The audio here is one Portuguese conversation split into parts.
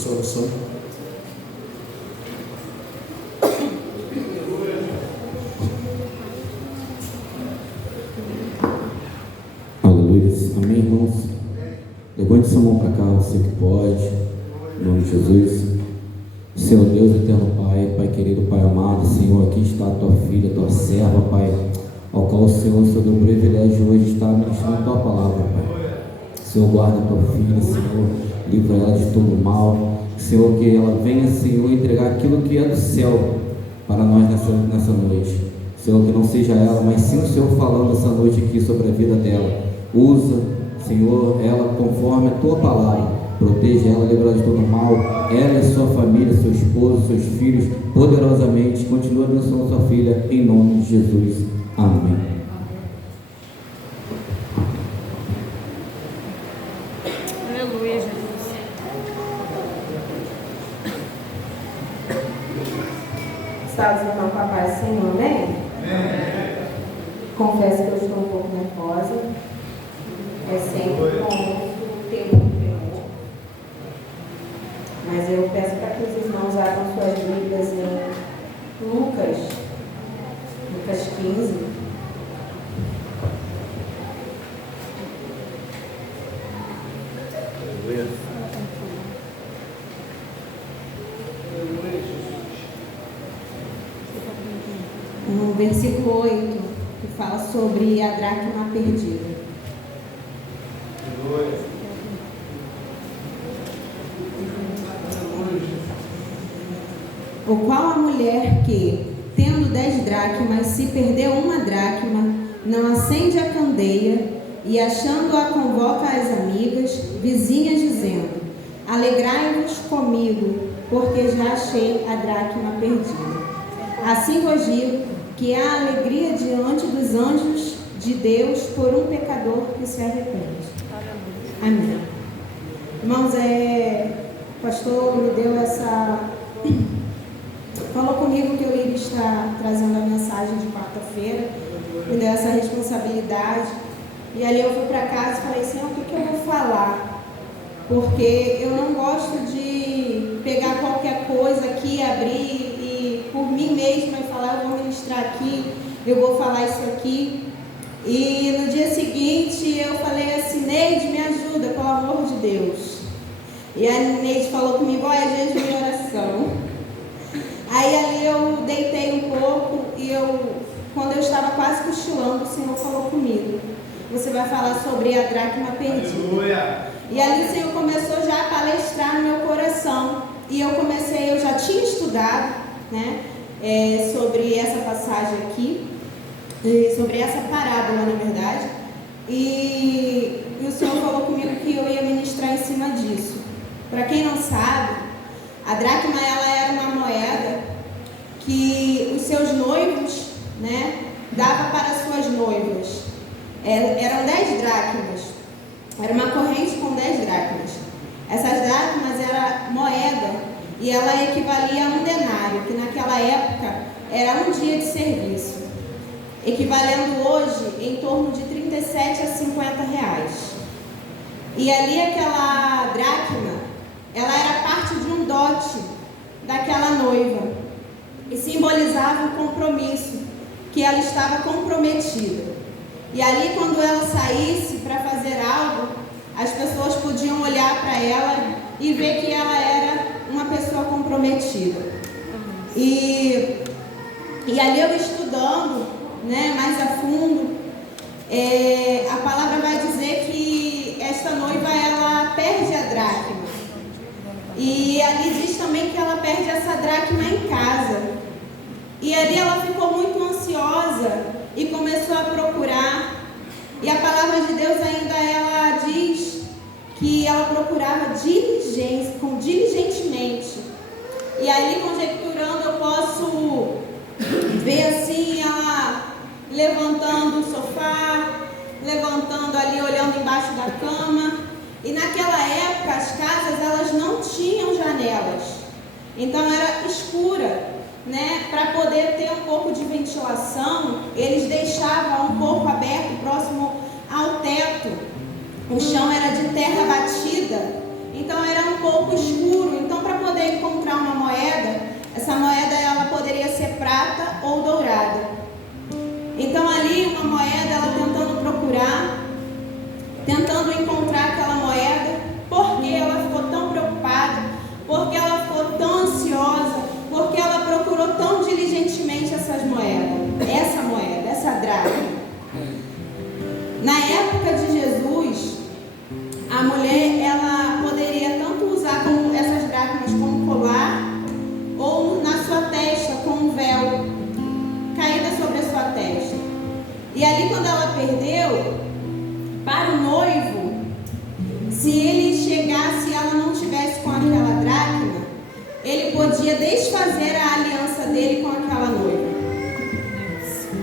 essa oração. Aleluia. Amém, irmãos? Levante sua mão para cá, você que pode, em nome de Jesus. Senhor Deus, eterno Pai, Pai querido, Pai amado, Senhor, aqui está a tua filha, tua serva, Pai, ao qual o Senhor deu o privilégio hoje de estar ministrando a tua palavra, Pai. Senhor, guarda a tua filha, Senhor, livra ela de todo mal, Senhor, que ela venha, Senhor, entregar aquilo que é do céu para nós nessa noite. Senhor, que não seja ela, mas sim o Senhor falando essa noite aqui sobre a vida dela. Usa, Senhor, ela conforme a tua palavra. Proteja ela, livra ela de todo mal. Ela e sua família, seu esposo, seus filhos, poderosamente. Continua abençoando sua filha, em nome de Jesus. Amém. Aleluia, Jesus. Estados irmãos, papai, Senhor, amém? Confesso que eu estou um pouco nervosa. É sempre bom ter um tremor. Mas eu peço para que os irmãos abram suas Bíblias em Lucas 15. No versículo 8, que fala sobre a dracma perdida. O qual a mulher que, tendo 10 dracmas, se perdeu uma dracma, não acende a candeia e, achando-a, convoca as amigas, vizinhas, dizendo: alegrai-vos comigo, porque já achei a dracma perdida. Assim vos digo que há alegria diante dos anjos de Deus por um pecador que se arrepende. Amém. Irmãos, o pastor me deu falou comigo que eu iria estar trazendo a mensagem de quarta-feira, me deu essa responsabilidade, e ali eu fui para casa e falei: Senhor, o que eu vou falar? Porque eu não gosto de pegar qualquer coisa aqui, abrir e por mim mesma e falar: eu vou ministrar aqui, eu vou falar isso aqui. E no dia seguinte eu falei assim: Neide, me ajuda, pelo amor de Deus. E a Neide falou comigo: olha, jejum e oração. Aí ali eu deitei um pouco e quando eu estava quase cochilando, o Senhor falou comigo: você vai falar sobre a dracma perdida. Aleluia. E ali o Senhor começou já a palestrar no meu coração. E eu já tinha estudado, né, sobre essa passagem aqui, sobre essa parábola, na verdade. E o Senhor falou comigo que eu ia ministrar em cima disso. Para quem não sabe, a dracma ela era uma moeda que os seus noivos, né, davam para as suas noivas. Eram 10 dracmas. Era uma corrente com 10 dracmas. Essas dracmas era moeda e ela equivalia a um denário, que naquela época era um dia de serviço, equivalendo hoje em torno de 37 a 50 reais. E ali aquela dracma, ela era parte de um dote daquela noiva e simbolizava um compromisso, que ela estava comprometida. E ali quando ela saísse para fazer algo, as pessoas podiam olhar para ela e ver que ela era uma pessoa comprometida. E ali eu estudando, né, mais a fundo, a palavra vai dizer que esta noiva ela perde a dracma. E ali diz também que ela perde essa dracma em casa. E ali ela ficou muito ansiosa e começou a procurar. E a palavra de Deus ainda ela diz que ela procurava diligentemente. E ali conjecturando eu posso ver assim ela levantando o sofá, levantando ali, olhando embaixo da cama. E naquela época as casas elas não tinham janelas, então era escura, né? Para poder ter um pouco de ventilação, eles deixavam um pouco aberto, próximo ao teto. O chão era de terra batida, então era um pouco escuro. Então perdeu, para o noivo, se ele chegasse e ela não tivesse com aquela dracma, ele podia desfazer a aliança dele com aquela noiva.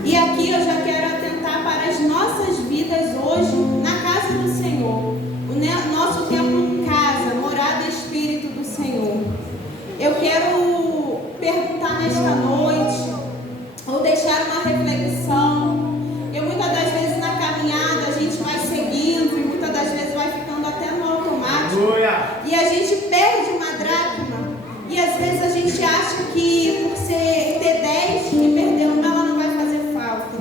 E aqui eu já quero atentar para as nossas vidas hoje na casa do Senhor. O nosso tempo casa, morada Espírito do Senhor. Eu quero perguntar nesta noite, ou deixar uma reflexão. Eu muitas das vezes na caminhada a gente vai seguindo e muitas das vezes vai ficando até no automático. E a gente perde uma dracma. E às vezes a gente acha que por ter 10 e perder uma, ela não vai fazer falta.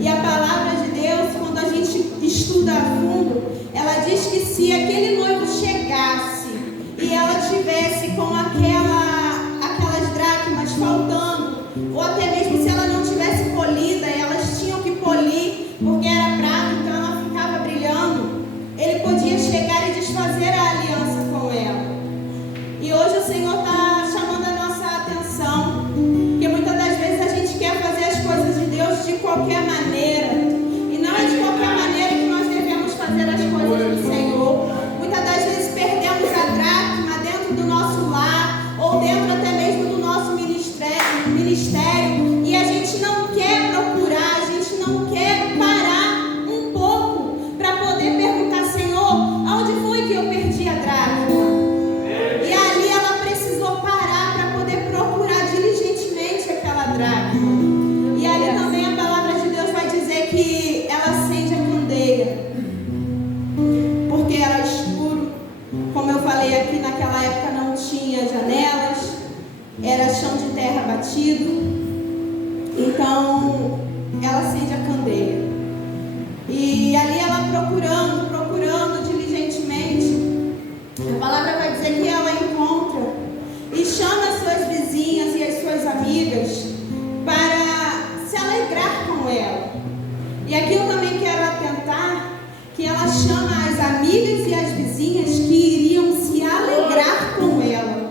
E a palavra de Deus, quando a gente estuda a fundo, ela diz que se aquele noivo chegasse e ela tivesse com aquelas dracmas faltando, ou até mesmo se ela não tivesse polida, elas tinham que polir, porque era prata, então ela ficava brilhando, ele podia chegar e desfazer a aliança com ela. E hoje o Senhor está chamando a nossa atenção, porque muitas das vezes a gente quer fazer as coisas de Deus de qualquer maneira, e não é de qualquer maneira que nós devemos fazer as coisas do Senhor. Muitas das vezes perdemos a dracma dentro do nosso lar, ou dentro até mesmo do nosso ministério, e a gente não quer procurar, a gente não quer parar um pouco para poder perguntar: Senhor, aonde foi que eu perdi a dracma? E ali ela precisou parar para poder procurar diligentemente aquela dracma. E ali também a palavra de Deus vai dizer que ela acende a candeia, porque era escuro. Como eu falei aqui, naquela época não tinha janelas, era chão de terra batido. Então ela acende a candeia. E ali ela procurando diligentemente, a palavra vai dizer que ela encontra e chama as suas vizinhas e as suas amigas para se alegrar com ela. E aqui eu também quero atentar que ela chama as amigas e as vizinhas que iriam se alegrar com ela.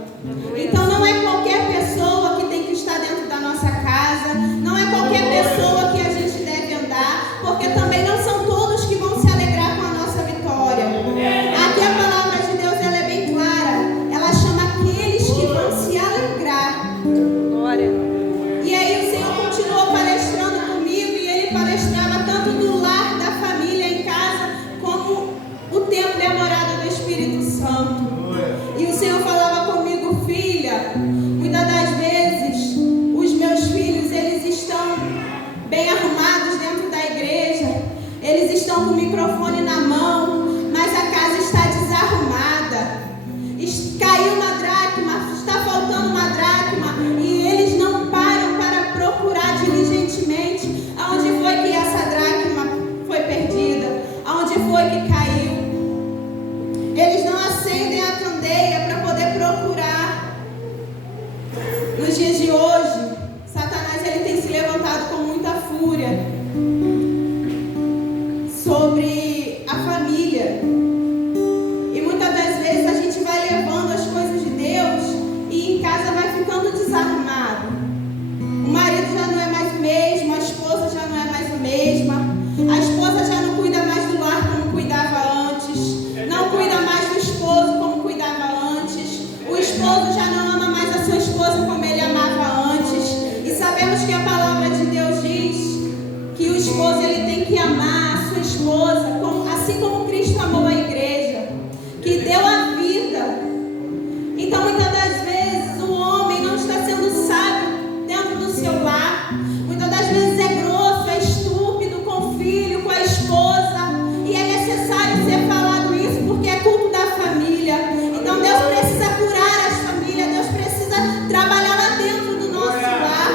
Então não é qualquer pessoa que tem que estar dentro da nossa casa, não é qualquer pessoa que a gente deve andar, porque também não são todos que vão se alegrar com a nossa vitória. Aqui a palavra de Deus ela é bem clara, ela chama aqueles que vão se alegrar. Glória. E aí o Senhor continuou palestrando comigo, e Ele palestrava tanto do lar, da família em casa, como o templo e a morada do Espírito Santo. E o Senhor falava comigo: filha, muitas das vezes os meus filhos, eles estão bem arrumados dentro da igreja, eles estão com o microfone na mão, mas a casa está desarrumada. Caiu uma dracma, está faltando uma dracma, e eles não param para procurar diligentemente aonde foi que essa dracma foi perdida, aonde foi que caiu. Eles não acendem a candeia para poder procurar. Nos dias de hoje, Satanás ele tem se levantado com muita fúria sobre a família. E muitas das vezes a gente vai levando as coisas de Deus e em casa vai ficando desarrumado. O marido já não é mais o mesmo, a esposa já não é mais a mesma, a esposa já não cuida mais do lar como cuidava antes, não cuida mais do esposo como cuidava antes, o esposo já não ama mais a sua esposa como ele amava antes. E sabemos que a palavra de Deus diz que o esposo ele tem que amar a sua esposa assim como Cristo amou a igreja, que deu a vida. Então muitas das vezes o homem não está sendo sábio dentro do seu lar, muitas das vezes é grosso, é estúpido com o filho, com a esposa, e é necessário ser falado isso porque é culto da família. Então Deus precisa curar as famílias, Deus precisa trabalhar lá dentro do nosso lar.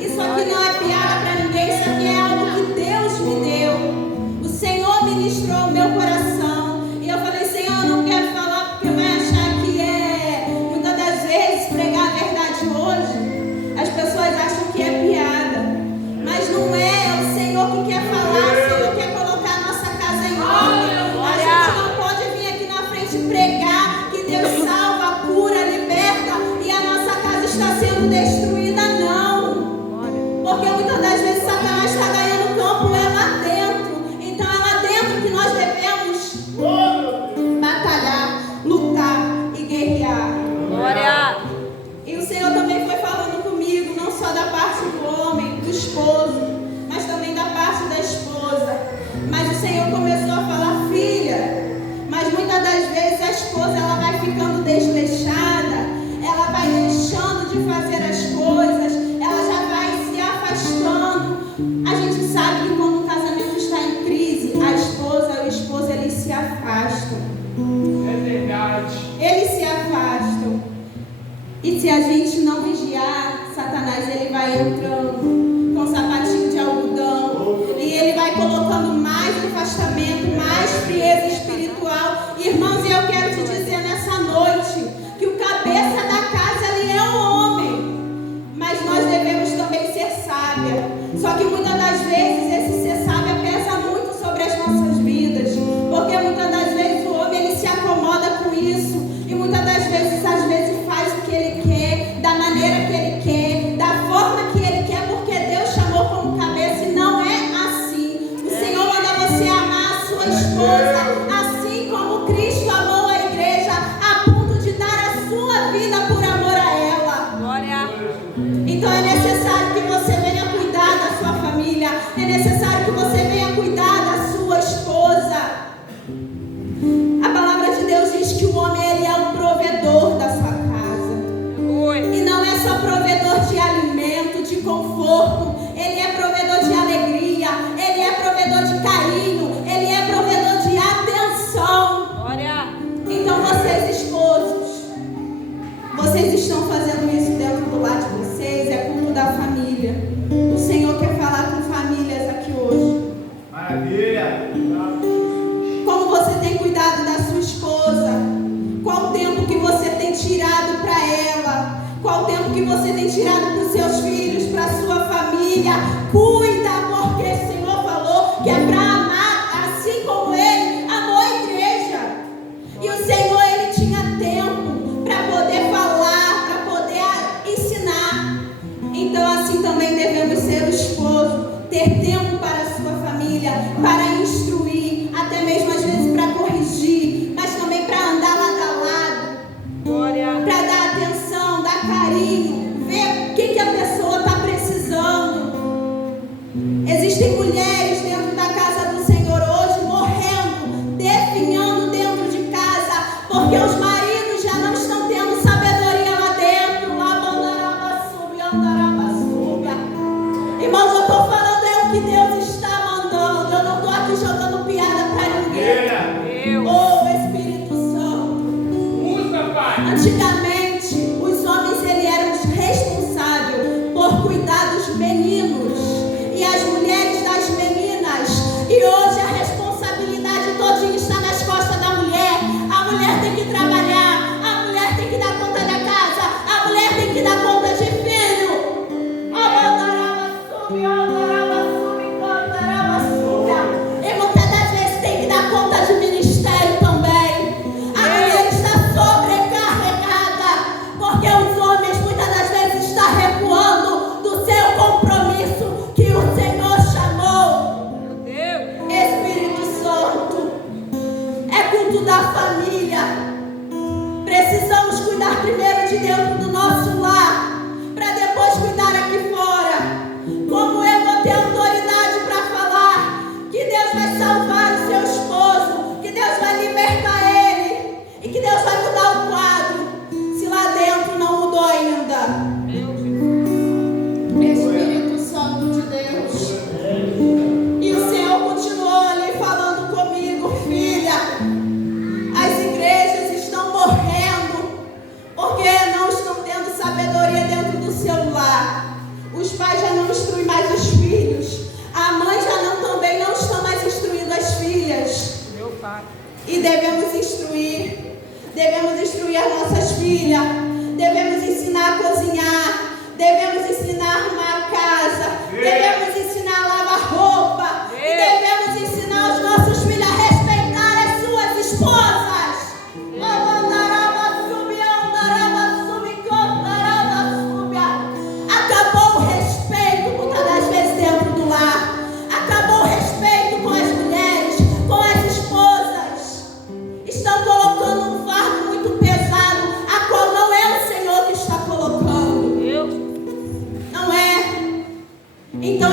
Isso aqui não é piada para ninguém, isso aqui é algo que Deus me deu. O Senhor ministrou o meu coração, e eu falei: Senhor, eu não quero falar porque vai achar que muitas das vezes pregar a verdade hoje, as pessoas acham que é piada, mas não é o Senhor que quer falar, o Senhor quer colocar a nossa casa em ordem. A gente não pode vir aqui na frente pregar que Deus salva, cura, liberta e a nossa casa está sendo destruída, não, porque muitas das vezes Satanás está ganhando campo lá dentro. esposo, mas também da parte da esposa. Mas o Senhor começou a falar: filha, mas muitas das vezes a esposa ela vai ficando desleixada, ela vai deixando de fazer as coisas, ela já vai se afastando. A gente sabe que quando um casamento está em crise, a esposa e o esposo eles se afastam. É verdade. Eles se afastam. E se a gente não vigiar, Satanás ele vai entrando com um sapatinho de algodão e ele vai colocando mais afastamento, mais frieza espiritual. Irmãos, e eu quero te dizer nessa noite que o cabeça da casa ele é o homem, mas nós devemos também ser sábia. Só que muitas das vezes esse ser sábia pesa muito sobre as nossas vidas, porque muitas das vezes o homem ele se acomoda com isso e muitas das vezes faz o que ele quer, da maneira que ele quer, da forma que ele quer, porque Deus chamou como cabeça e não é assim. O Senhor manda você amar a sua esposa assim como Cristo amou a igreja, a ponto de dar a sua vida por amor a ela. Glória. Então é necessário que você venha cuidar da sua família, é necessário que você venha cuidar da sua esposa. A palavra de Deus diz que o homem ele é o provedor da sua casa. E não é só provedor de alimento, de conforto, ele é provedor de alegria, ele é provedor de carinho, ele é provedor de atenção. Glória. Então vocês esposos, vocês estão fazendo isso dentro do lar de vocês, é culto da família. O Senhor quer falar com famílias aqui hoje. Maravilha. Como você tem cuidado da sua esposa? Qual o tempo que você tem tirado para ela? Qual o tempo que você tem tirado para os seus filhos, para a sua família? Cuida, porque o Senhor falou que é para amar assim como Ele amou a igreja. E o Senhor, Ele tinha tempo para poder falar, para poder ensinar. Então assim também devemos ser o esposo, ter tempo para a sua família, para instruir, até mesmo às vezes para corrigir, mas também para andar lado a lado. Glória. Para dar atenção, dar carinho, ver o que a pessoa está precisando. Existem mulheres dentro da casa do Senhor hoje morrendo, definhando dentro de casa, porque os maridos já não estão tendo sabedoria lá dentro. Irmãos, eu estou falando é o que Deus está mandando. Eu não estou aqui jogando piada para ninguém. Oh, Espírito Santo. Usa, Pai. Antigamente, os homens eles eram responsáveis por cuidar dos meninos e as mulheres das meninas. E hoje a responsabilidade todinha está nas costas da mulher. A mulher tem que trabalhar, a mulher tem que dar conta da casa, a mulher tem que dar conta de filho. E muitas das vezes tem que dar conta de ministério também. A mulher está sobrecarregada, porque os homens muitas das vezes estão recuando do seu compromisso que o Senhor chamou. Meu Deus. Espírito Santo, é culto da família. Precisamos cuidar primeiro de dentro do nosso lar, para depois cuidar aqui fora. Como eu vou ter autoridade para falar que Deus vai salvar o seu esposo, que Deus vai libertar ele e que Deus vai mudar o quadro, se lá dentro não mudou ainda? Espírito Santo de Deus. E o Senhor continuou ali falando comigo: filha, as igrejas estão morrendo porque não estão tendo sabedoria dentro do seu lar. Os pais já não instruem mais os filhos. A mãe também não está mais instruindo as filhas. Meu Pai. E devemos instruir as nossas filhas, devemos ensinar a cozinhar, devemos ensinar a arrumar a casa, devemos ensinar a lavar roupa, e devemos ensinar os nossos filhos a respeitar as suas esposas. Acabou o respeito muitas das vezes dentro do lar, acabou o respeito com as mulheres, com as esposas. Estão colocando um fardo muito pesado, a qual não é o Senhor que está colocando. Não é. Então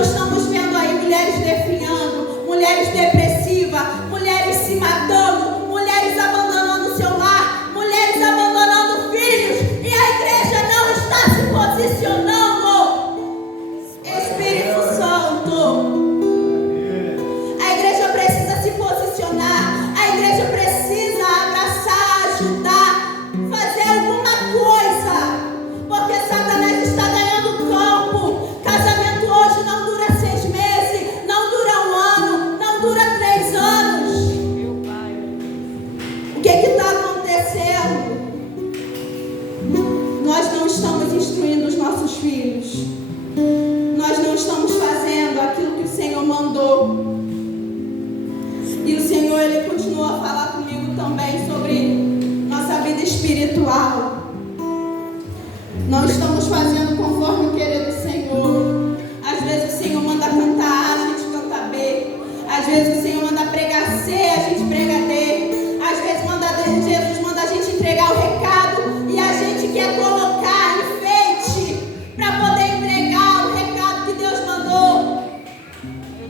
estamos instruindo os nossos filhos. Nós não estamos fazendo aquilo que o Senhor mandou. E o Senhor, Ele continua a falar comigo também sobre nossa vida espiritual. Não estamos fazendo conforme o querer do Senhor. Às vezes o Senhor manda cantar A, a gente canta B. Às vezes o Senhor manda pregar C, a gente prega D. Às vezes Jesus manda a gente entregar o recado e a gente quer colocar enfeite para poder entregar o recado que Deus mandou.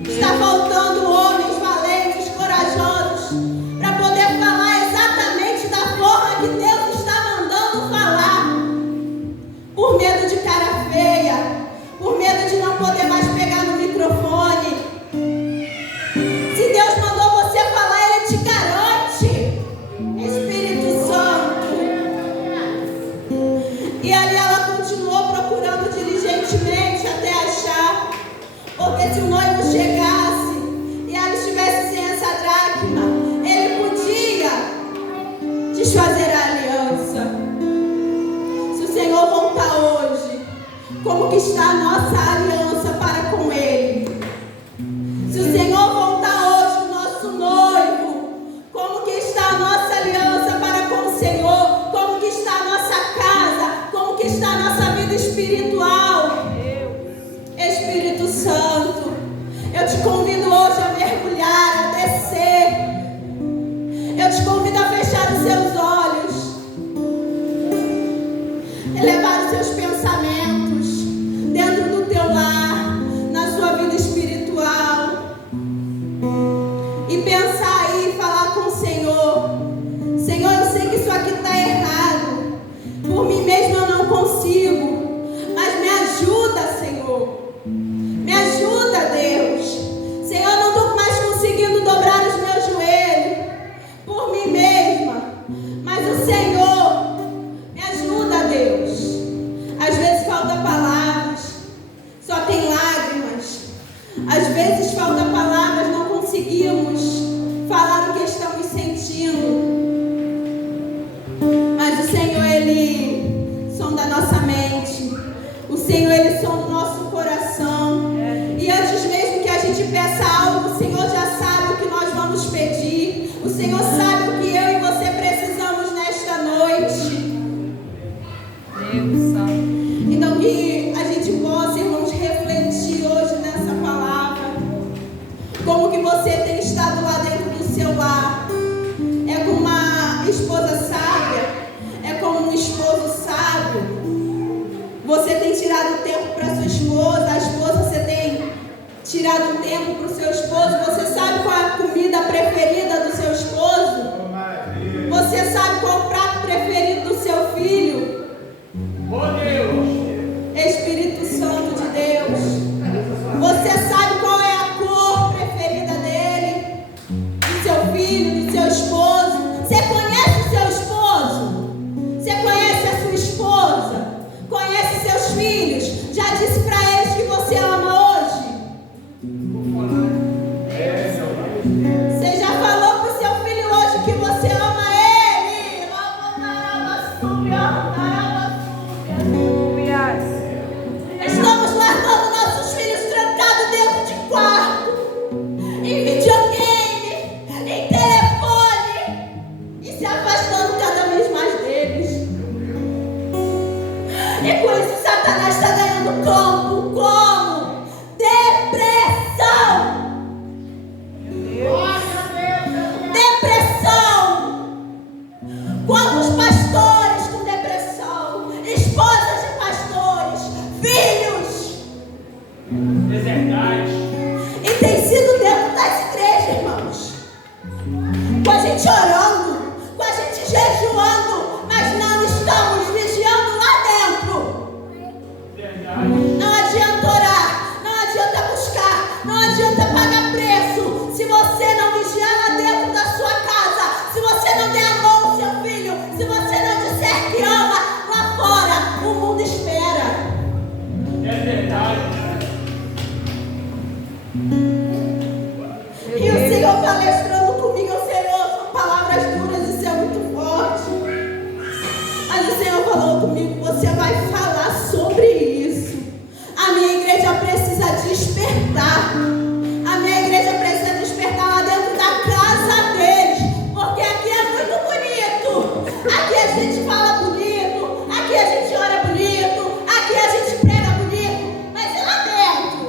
Está faltando homens valentes, corajosos, para poder falar exatamente da forma que Deus está mandando falar. Por medo de cara feia, por medo de não poder mais pegar no microfone. Se Deus mandou você falar, Ele te garante. Espírito Santo. E ali ela continuou procurando diligentemente até achar. Porque se o noivo chegasse e ela estivesse sem essa dracma, ele podia desfazer a aliança. Se o Senhor voltar hoje, como que está a nossa aliança para com Ele? Se o Senhor voltar hoje, o nosso noivo, como que está a nossa aliança para com o Senhor? Como que está a nossa casa? Como que está a nossa vida espiritual? Espírito Santo, eu te convido hoje a mergulhar, a descer. Eu te convido a fechar os seus olhos, elevar os seus pensamentos dentro do teu lar, na sua vida espiritual, e pensar aí e falar com o Senhor. Senhor, eu sei que isso aqui está errado. Por mim mesmo eu não consigo, mas me ajuda, Senhor. Me ajuda, Deus. Senhor, eu não estou mais conseguindo dobrar os meus joelhos por mim mesma, mas o Senhor me ajuda, Deus. Às vezes falta palavras, só tem lágrimas. Às vezes falta palavras, não conseguimos falar o que estamos sentindo. Mas o Senhor, Ele sonda a nossa mente. O Senhor, Ele sonda o nosso coração. E antes mesmo que a gente peça algo, o Senhor já sabe o que nós vamos pedir. O Senhor sabe o que eu e você precisamos nesta noite. Deus Santo. Então que a gente possa, irmãos, refletir hoje nessa palavra. Como que você tem estado lá dentro do seu lar? É como uma esposa sábia? É como um esposo sábio? Você tem tirado tempo para sua esposa? A esposa, você tem tirado tempo para o seu esposo? Você sabe qual é a comida preferida do seu esposo? Você sabe qual é o prato preferido do seu filho? Oh Deus! Espírito Santo de Deus, você sabe qual é a cor preferida dele? Do seu filho, do seu esposo? Você conhece o seu esposo? Você conhece a sua esposa? Conhece seus filhos? Já disse para eles que você ama hoje? Você já falou para o seu filho hoje que você ama ele? Estamos largando nossos filhos trancados dentro de quarto, em videogame, em telefone, e se afastando cada vez mais deles. E com isso Satanás está ganhando campo. Como? Depressão. Depressão. Quantos pastores com depressão? Esposas de pastores, filhos. É verdade. E tem sido dentro das igrejas, irmãos. Com a gente orando, com a gente jejuando, mas não estamos vigiando lá dentro. Verdade. Não adianta orar, não adianta buscar, não adianta pagar preço. Se você não vigiar lá dentro da sua casa, se você não der amor ao seu filho, se você não disser que ama, lá fora o mundo espera. falou comigo, você vai falar sobre isso. A minha igreja precisa despertar. A minha igreja precisa despertar lá dentro da casa deles. Porque aqui é muito bonito. Aqui a gente fala bonito. Aqui a gente ora bonito. Aqui a gente prega bonito. Mas e lá dentro?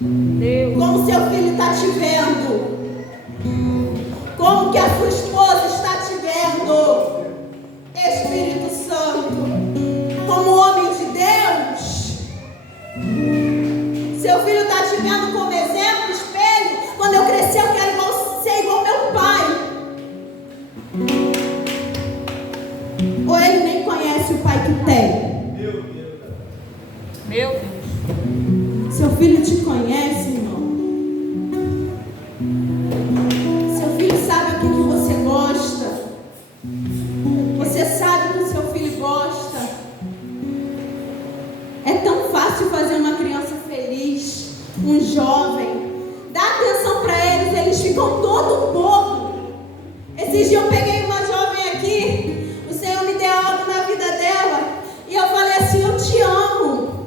Deus. Como seu filho está te vendo? Como que a sua esposa está te vendo? Espírito Santo, como homem de Deus, seu filho está te vendo como exemplo, espelho. Quando eu crescer, eu quero ser igual meu pai. Ou ele nem conhece o pai que tem? Meu Deus. Seu filho te conhece, irmão. Seu filho sabe o que você gosta. Você sabe o que o seu filho gosta. É tão fácil fazer uma criança feliz, um jovem. Dá atenção para eles, eles ficam todo bobo. Esses dias eu peguei uma jovem aqui, o Senhor me deu algo na vida dela, e eu falei assim, eu te amo.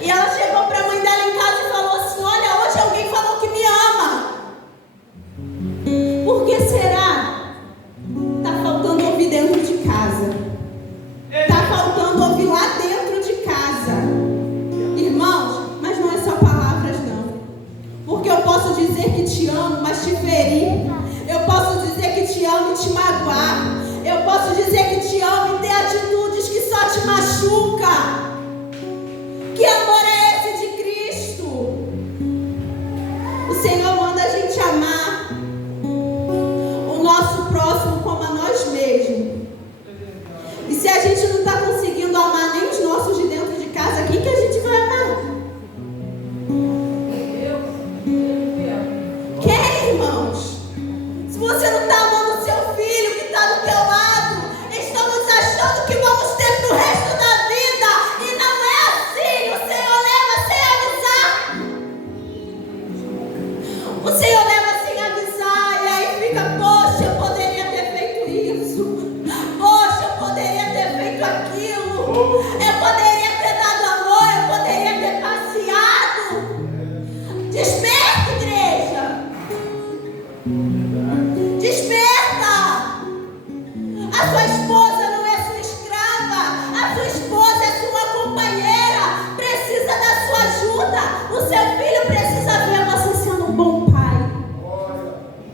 E ela chegou para a mãe dela em casa e falou assim, olha, hoje alguém falou que me ama. Por que será? Está faltando ouvir dentro de casa. Está faltando ouvir lá dentro de casa. Irmãos, mas não é só palavras não. Porque eu posso dizer que te amo, mas te ferir. Eu posso dizer que te amo e te magoar. Eu posso dizer que te amo e ter atitudes que só te machucam. Que amor é esse de Cristo? O Senhor manda a gente amar o nosso próximo como a nós mesmos. E se a gente não está conseguindo amar nem os nossos de dentro de casa, quem que a gente vai amar? Quem, irmãos? Se você não está amando o seu filho que está do teu lado, estamos achando que vamos ter pro resto da vida. E não é assim. O Senhor leva sem avisar. O Senhor leva sem avisar. E aí fica, poxa, eu poderia ter feito isso. Poxa, eu poderia ter feito aquilo. Eu poderia ter dado amor. Eu poderia ter passeado. Desperta, igreja. Desperta. A sua esposa não é sua escrava. A sua esposa é sua companheira. Precisa da sua ajuda. O seu filho precisa ver você sendo um bom pai.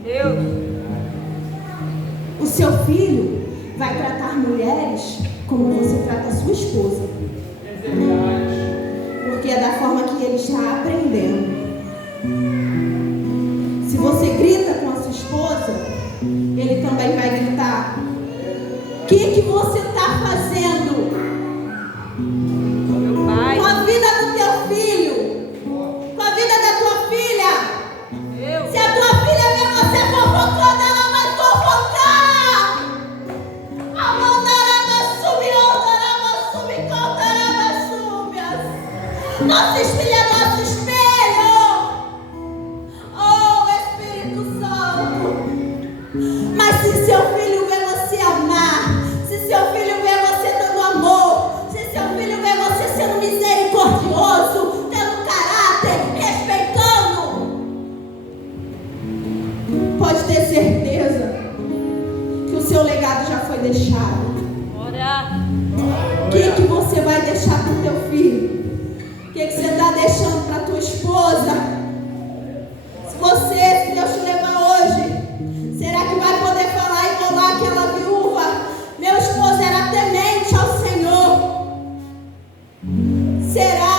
Deus. O seu filho vai tratar mulheres como você trata a sua esposa. É verdade. Porque é da forma que ele está aprendendo. Se você grita com a sua esposa, ele também vai gritar. O que você está fazendo Meu pai. com a vida do teu filho? Com a vida da tua filha? Deus. Se a tua filha vê você fofocando, ela vai fofocar. Nossa filha é nosso espelho. Oh, Espírito Santo. Mas se seu filho vê você amar, se seu filho vê você dando amor, se seu filho vê você sendo misericordioso, tendo caráter, respeitando, pode ter certeza que o seu legado já foi deixado. Ora. O que você vai deixar para o teu filho? O que você está deixando para a tua esposa? Se Deus te levar hoje, será que vai poder falar igual lá aquela viúva? Meu esposo era temente ao Senhor. Será?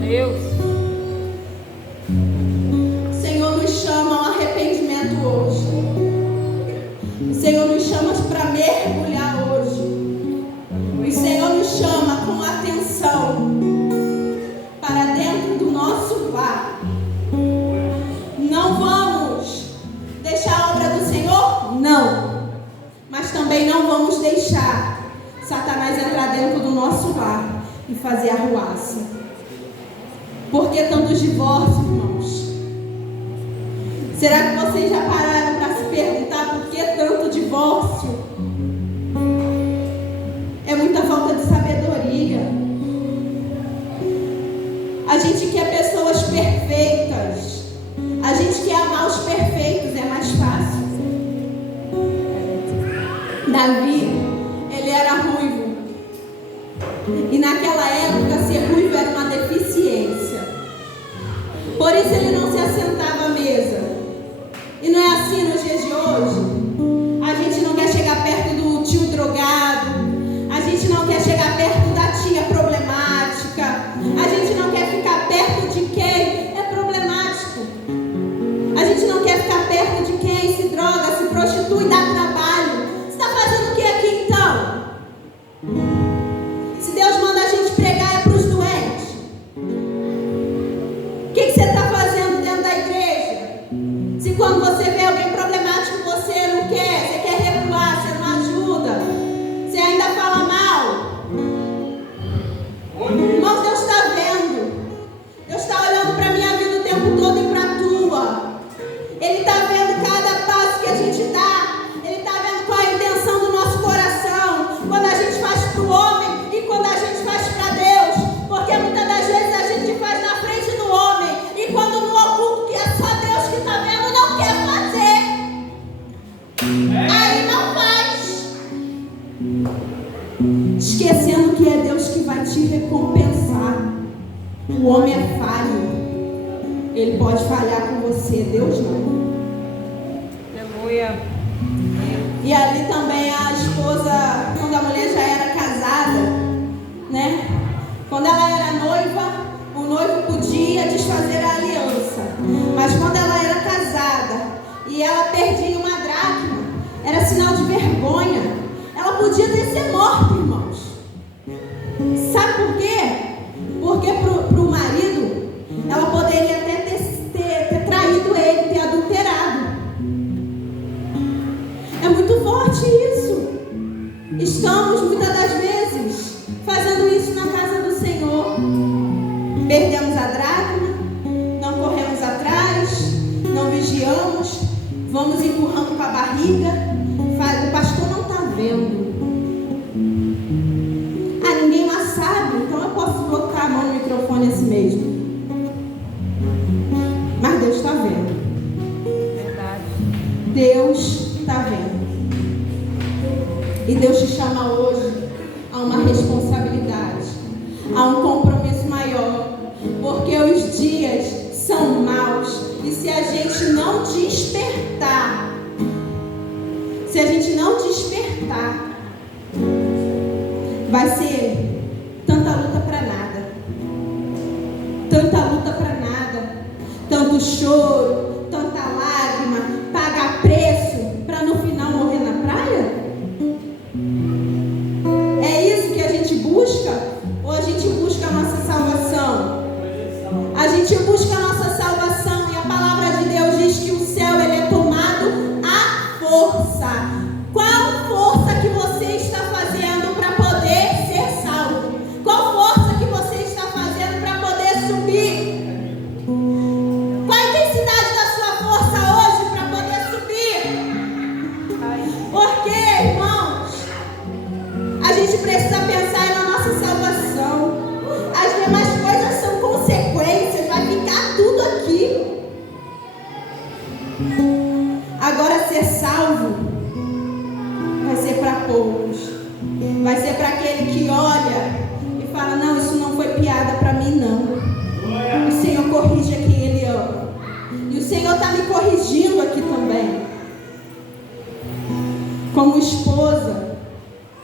Deus. O Senhor nos chama ao arrependimento hoje. O Senhor nos chama para mergulhar hoje. O Senhor nos chama com atenção para dentro do nosso lar. Não vamos deixar a obra do Senhor? Não. Mas também não vamos deixar Satanás entrar dentro do nosso lar e fazer arruaça. Por que tantos divórcios, irmãos? Será que vocês já pararam para se perguntar por que tanto divórcio? gente quer pessoas perfeitas. A gente quer amar os perfeitos, é mais fácil. Davi, ele era ruivo. E naquela época, ser ruivo era uma deficiência. Por isso ele não se assentava à mesa. E não é assim nos dias de hoje. A gente não quer chegar perto do tio drogado. A gente não quer chegar perto da tia problemática. A gente não quer ficar perto de quem é problemático. A gente não quer ficar perto de quem se droga, se prostitui, dá trabalho. Você está fazendo o que aqui então? Se Deus manda a gente pregar é para os doentes. O que você está fazendo dentro da igreja? Se quando você vê alguém problemático, você não quer, você quer recuar, você não ajuda, você ainda fala mal. Irmãos, Deus está vendo. Deus está olhando para a minha vida o tempo todo e para a tua. Ele está vendo cada passo que a gente dá. Ele está vendo qual é a intenção do nosso coração. Quando a gente faz para o homem e quando a gente faz para Deus. Porque muitas das vezes a gente faz na frente do homem. E quando no oculto, que é só Deus que está vendo, não quer fazer. Aí não faz. Esquecendo que é Deus que vai te recompensar. O homem é falho. Ele pode falhar com você, Deus não. Aleluia. E ali também a esposa, quando a mulher já era casada, né? Quando ela era noiva, o noivo podia desfazer a aliança. Mas quando ela era casada e ela perdia uma dracma, era sinal de vergonha. Ela podia ter sido morta, irmãos. Sabe por quê? Porque para o marido, ela poderia até ter traído ele, ter adulterado. É muito forte isso. Estamos, muitas das vezes, fazendo isso na casa do Senhor. Perdemos a dracma, não corremos atrás, não vigiamos, vamos empurrando com a barriga. O pastor não está vendo. Ah, ninguém mais sabe, então eu posso botar a mão no microfone assim mesmo. Mas Deus está vendo. Verdade. Deus está vendo. E Deus te chama hoje a uma responsabilidade, a um compromisso maior. Porque os dias são maus. E se a gente não despertar, vai ser tanta luta para nada. Tanta luta para nada. Tanto choro, tanta lágrima, pagar preço para no final morrer na praia? É isso que a gente busca? Ou a gente busca a nossa salvação? A gente busca a nossa salvação e a palavra de Deus diz que o céu ele é tomado à força. Qual força que você está fazendo para poder ser salvo? Qual força que você está fazendo para poder subir? Qual a intensidade da sua força hoje para poder subir? Porque, irmãos, a gente precisa pensar na nossa salvação. As demais coisas são consequências, vai ficar tudo aqui. Agora, ser salvo vai ser para poucos. Vai ser para aquele que olha e fala: não, isso não foi piada para mim, não. O Senhor corrige a quem Ele ama. E o Senhor está me corrigindo aqui também. Como esposa,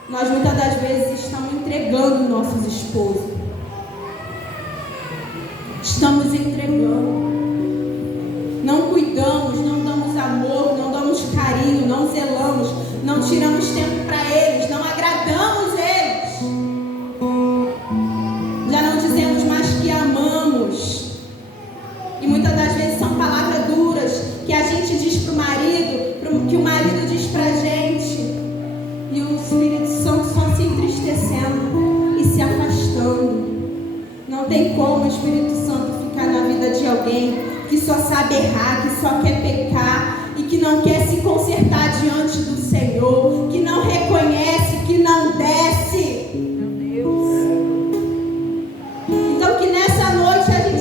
nós muitas das vezes estamos entregando nossos esposos. Estamos entregando. Não cuidamos, não damos amor, não damos carinho, não zelamos, não tiramos tempo para eles, não agradamos eles. Já não dizemos mais que amamos. E muitas das vezes são palavras duras que a gente diz para o marido, que o marido diz para a gente. E o Espírito Santo só se entristecendo e se afastando. Não tem como o Espírito Santo ficar na vida de alguém que só sabe errar, que só quer pecar e que não quer se consertar diante do Senhor, que não reconhece, que não desce. Meu Deus. Então que nessa noite a gente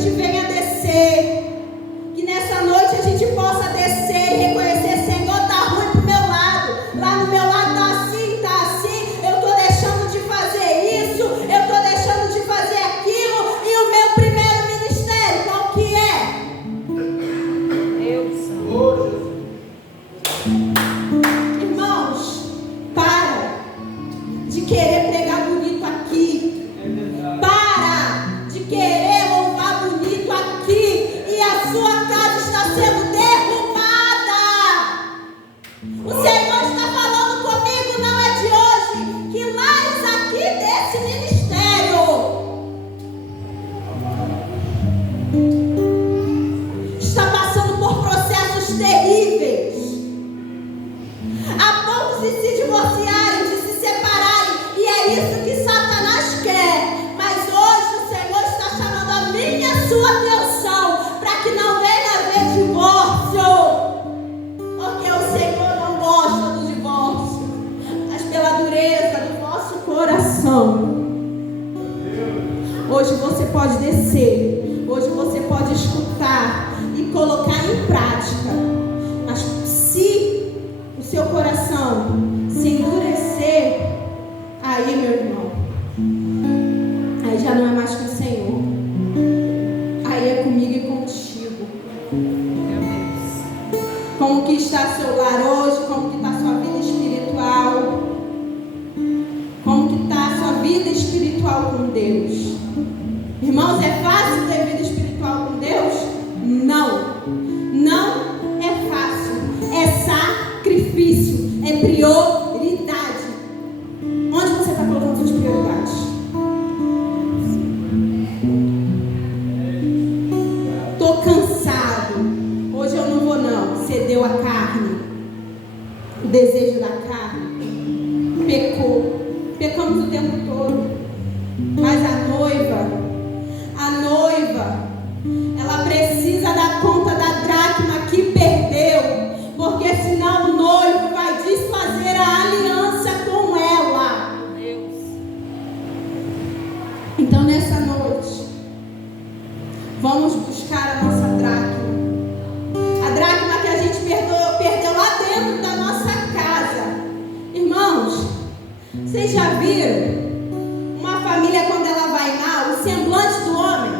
você pode descer, hoje você pode escutar e colocar em prática. Mas se o seu coração se endurecer, aí, meu irmão, aí já não é mais com o Senhor, aí é comigo e contigo. Meu Deus. Como que está seu lar hoje? Como que está sua vida espiritual? Como que está a sua vida espiritual com Deus? Irmãos, é fácil ter vida espiritual com Deus? Não. Não é fácil. É sacrifício. É prioridade. Onde você está colocando suas prioridades? Estou cansado. Hoje eu não vou não. Cedeu a carne. O desejo da carne. Pecamos o tempo todo. Mas a noiva, ela precisa dar conta da dracma que perdeu, porque senão o noivo vai desfazer a aliança com ela. Deus. Então nessa noite, vamos buscar a nossa dracma. A dracma que a gente perdeu lá dentro da nossa casa. Irmãos, vocês já viram uma família quando ela vai mal, o semblante do homem?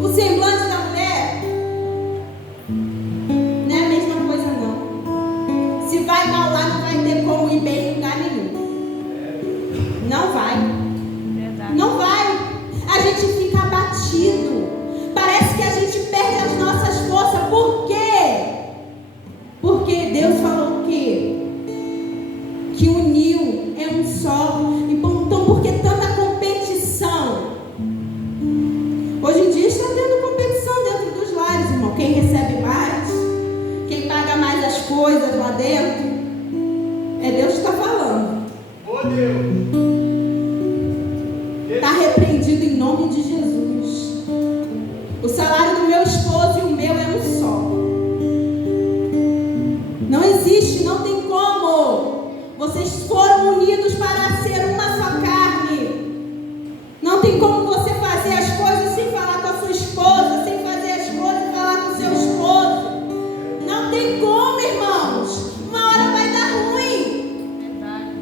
O semblante da mulher não é a mesma coisa não. Se vai mal lá, não vai ter como ir bem em lugar nenhum. Não vai. Verdade. Não vai. A gente fica abatido. Parece que a gente perde as nossas forças. Por quê? Porque Deus falou o quê? Que uniu é um só. Então por que tanta competição? Hoje em dia está tendo competição dentro dos lares, irmão. Quem recebe mais, quem paga mais as coisas lá dentro, é Deus que está falando. Oh, Deus. Está repreendido em nome de Jesus. O salário do meu esposo e o meu é um só. Não existe, não tem como. Vocês foram unidos para ser uma só carne. Não tem como você fazer as coisas sem falar com a sua esposa, sem fazer as coisas e falar com o seu esposo. Não tem como, irmãos. Uma hora vai dar ruim. Verdade.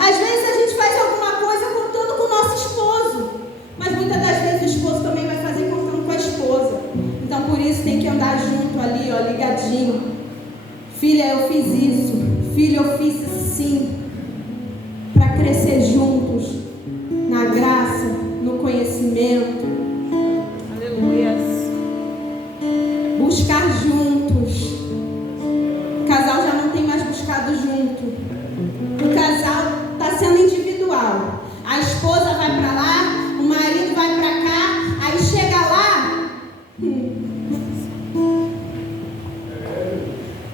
Às vezes a gente faz alguma coisa contando com o nosso esposo, mas muitas das vezes o esposo também vai fazer contando com a esposa. Então por isso tem que andar junto ali, ó, ligadinho. Filha, eu fiz isso. Filho, eu fiz assim. Para crescer juntos na graça, no conhecimento. Aleluias. Buscar juntos. O casal já não tem mais buscado junto. O casal está sendo individual. A esposa vai para lá, o marido vai para cá, aí chega lá,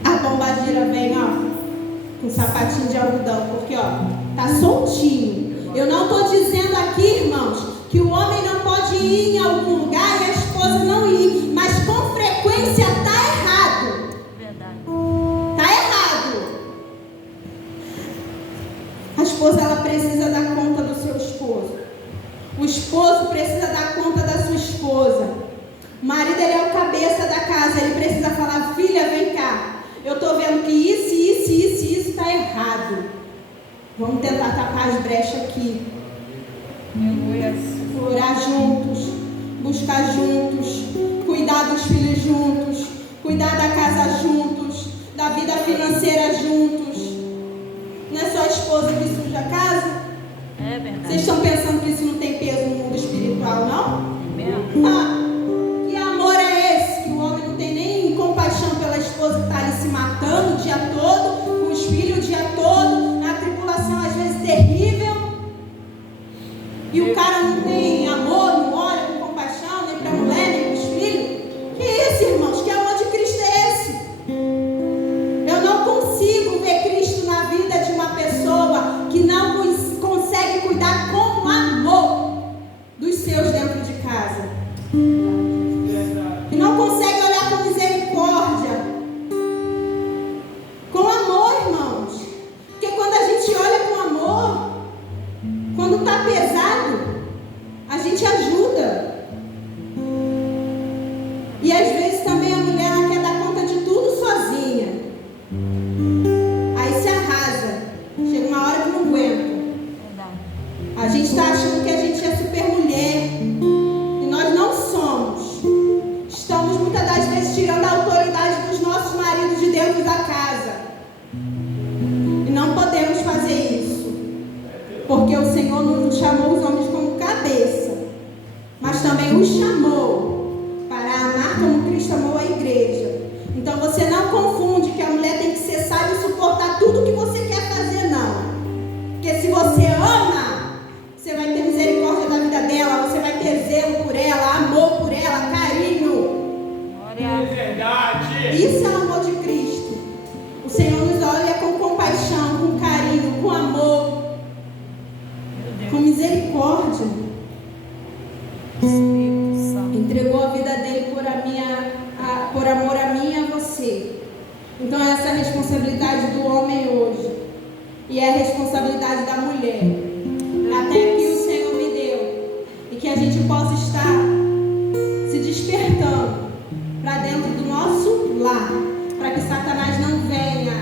a bombadeira vem, ó, com sapatinho de algodão, porque, ó, tá soltinho. Eu não estou dizendo aqui, irmãos, que o homem não pode ir em algum lugar e a esposa não ir, mas com frequência tá errado. Verdade. Tá errado. A esposa, ela precisa dar conta do seu esposo. O esposo precisa dar conta da sua esposa. O marido, ele é o cabeça da casa. Ele precisa falar: filha, vem cá. Eu estou vendo que isso está errado. Vamos tentar tapar as brechas aqui. Aleluias. Orar juntos. Buscar juntos. Cuidar dos filhos juntos. Cuidar da casa juntos. Da vida financeira juntos. Não é só a esposa que suja a casa? É verdade. Vocês estão pensando que isso não tem peso no mundo espiritual, não? Mesmo. Que amor é esse? Que o homem não tem nem compaixão pela esposa que está ali se matando o dia todo, com os filhos o dia todo, na tribulação às vezes terrível. E o cara não tem amor, não olha com compaixão, nem para a mulher, nem para os filhos. Que isso, irmãos? Que amor de Cristo é esse? Eu não consigo ver Cristo na vida de uma pessoa que não consegue cuidar com amor dos seus dentro de casa. Que não consegue olhar com misericórdia. Com amor, irmãos. Porque quando a gente olha com amor, quando quando está pesado, a gente ajuda. E às vezes também a mulher ela quer dar conta de tudo sozinha. Aí se arrasa. Chega uma hora que não aguenta. A gente está achando que a gente é super mulher. E nós não somos. Estamos muitas das vezes tirando a autoridade dos nossos maridos de dentro da casa. E não podemos fazer isso. Porque o Senhor não nos chamou os homens como cabeça, mas também os chamou para amar como Cristo amou a igreja. Então você não confunde que a mulher tem que ser sábia e suportar tudo que você quer fazer, não. Porque se você ama, você vai ter misericórdia da vida dela, você vai ter zelo por ela, amor por ela, carinho. Glória. Verdade. Isso é o amor de Cristo. O Senhor nos olha com compaixão, com carinho, com amor, com misericórdia. Espírito Santo. Entregou a vida dele por amor a mim e a você. Então essa é a responsabilidade do homem hoje. E é a responsabilidade da mulher. Até que o Senhor me deu. E que a gente possa estar se despertando para dentro do nosso lar. Para que Satanás não venha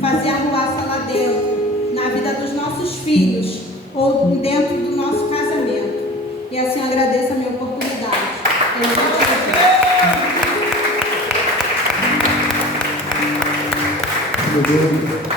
fazer arruaça lá dentro, na vida dos nossos filhos, ou dentro do nosso casamento. E assim eu agradeço a minha oportunidade. Em nome de Jesus. Meu Deus.